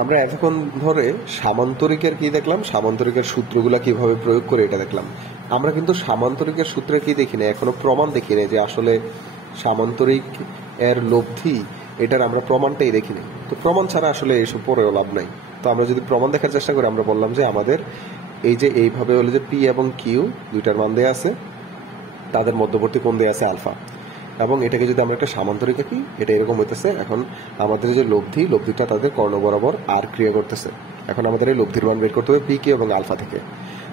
আমরা এতক্ষণ ধরে সামান্তরিকের কি দেখলাম, সামান্তরিকের সূত্রগুলা কিভাবে প্রয়োগ করে এটা দেখলাম। আমরা কিন্তু সামান্তরিকের সূত্রে কি দেখি না, এখনো প্রমাণ দেখি না যে আসলে সামান্তরিক এর লব্ধি, এটার আমরা প্রমাণটাই দেখিনি। তো প্রমাণ ছাড়া আসলে এইসব পড়েও লাভ নাই। তো আমরা যদি প্রমাণ দেখার চেষ্টা করি, আমরা বললাম যে আমাদের এই যে এইভাবে হলো যে পি এবং কিউ দুইটার মান দেয়া আছে, তাদের মধ্যবর্তী কোণ দেয়া আছে আলফা, এবং এটাকে যদি আমরা একটা সামান্তরিক আঁকি, এটা এরকম হইতেছে। এখন আমাদের যে লব্ধিটা তাদের কর্ণ বরাবর আর ক্রিয়া করতেছে। এখন আমাদের এই লব্ধির মান বের করতে হবে পি কিউ এবং আলফা থেকে।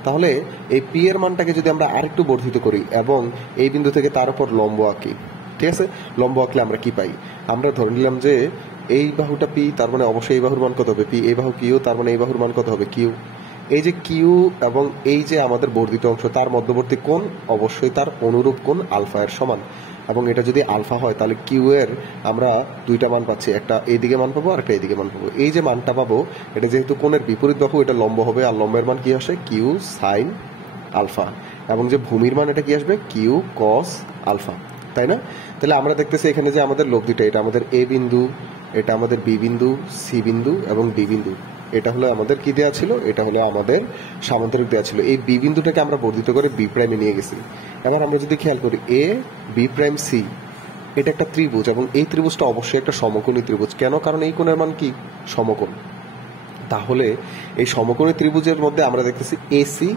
তাহলে এই পি এর মানটাকে যদি আমরা আরেকটু বর্ধিত করি এবং এই বিন্দু থেকে তার উপর লম্ব আঁকি, ঠিক আছে, লম্ব আঁকলে আমরা কি পাই? আমরা ধরে নিলাম যে এই বাহুটা পি, তার মানে অবশ্যই এই বাহুর মান কত হবে পি, এই বাহু কিউ, তার মানে এই বাহুর মান কত হবে কিউ। এই যে কিউ এবং এই যে আমাদের বর্ধিত অংশ, তার মধ্যবর্তী কোণ অবশ্যই তার অনুরূপ কোণ আলফা এর সমান। এবং এটা যদি আলফা হয় তাহলে কিউ এর আমরা দুইটা মান পাচ্ছি, একটা এইদিকে মান পাবো আর একটা এইদিকে মান পাবো। এই যে মানটা পাবো, এটা যেহেতু কোণের বিপরীত বাহু, এটা লম্ব হবে, আর লম্বের মান কি আসে কিউ সাইন আলফা, এবং যে ভূমির মান এটা কি আসবে কিউ কস আলফা, তাই না? তাহলে আমরা দেখতেছি এখানে যে আমাদের লব্ধিটা, এটা আমাদের এ বিন্দু, এটা আমাদের বি বিন্দু, সি বিন্দু এবং ডি বিন্দু। এটা হলো আমাদের কি দেওয়া ছিল, এটা হলো আমাদের সামান্তরিক দেওয়া ছিল। এই বি বিন্দুটাকে আমরা বর্ধিত করে বি প্রাইমে নিয়ে গেছি। এবার আমরা যদি খেয়াল করি এ বি প্রাইম সি, এটা একটা ত্রিভুজ, এবং এই ত্রিভুজটা অবশ্যই একটা সমকোণী ত্রিভুজ। কেন? কারণ এই কোণের মান কি সমকোণ। তাহলে এই সমকোণী ত্রিভুজের মধ্যে আমরা দেখতেছি এসি,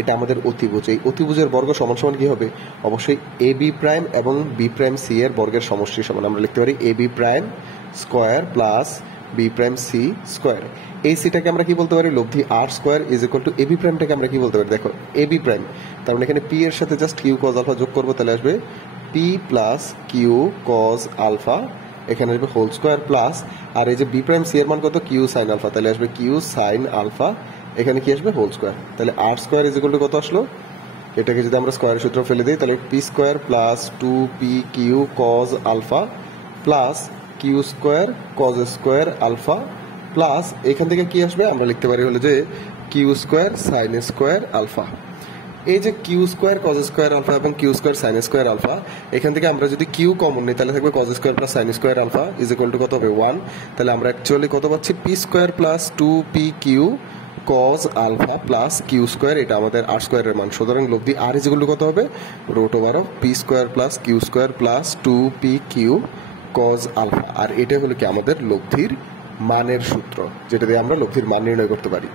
এটা আমাদের অতিভুজ। এই অতিভুজের বর্গ সমান সমান কি হবে? অবশ্যই এ বি প্রাইম এবং বি প্রাইম সি এর বর্গের সমষ্টি সমান। আমরা লিখতে পারি A B prime square plus B prime C square. এই সিটাকে আমরা কি বলতে পারি? লব্ধি R square is equal to A B প্রাইমটাকে আমরা কি বলতে পারি? দেখো এ বি প্রাইম, তার মানে এখানে পি এর সাথে জাস্ট কিউ কজ আলফা যোগ করবো, তাহলে আসবে P plus Q cos alpha, এখানে আসবে হোল স্কোয়ার প্লাস, আর এই যে বি প্রাইম সি এর মান কত কিউ সাইন আলফা, তাহলে আসবে কিউ সাইন আলফা, এখানে কি আসবে হোল স্কোয়ার। তাহলে আর স্কোয়ার ইজ ইকুয়াল টু কত আসলো? এটাকে যদি আমরা স্কোয়ারের সূত্র ফেলে দিই, তাহলে P square plus two P Q cos alpha plus Q square cos square alpha plus এখান থেকে কি আসবে? আমরা লিখতে পারি হলো যে Q square sine square alpha. এই যে Q square cos square alpha এবং Q square sine square alpha, এখান থেকে আমরা যদি কিউ কমন নিই তাহলে থাকবে cos square plus sine square alpha is equal to কত হবে 1। তাহলে আমরা অ্যাকচুয়ালি কত পাচ্ছি? P square plus two P Q cos alpha plus Q square, এটা আমাদের আর স্কোয়ারের মান। সুতরাং লব্ধি আর ইজ ইকুয়াল টু কত হবে? Root over of P square plus Q square plus two P Q cos alpha. আর এটা হলো কি আমাদের লব্ধির মানের সূত্র, যেটা দিয়ে আমরা লব্ধির মান নির্ণয় করতে পারি।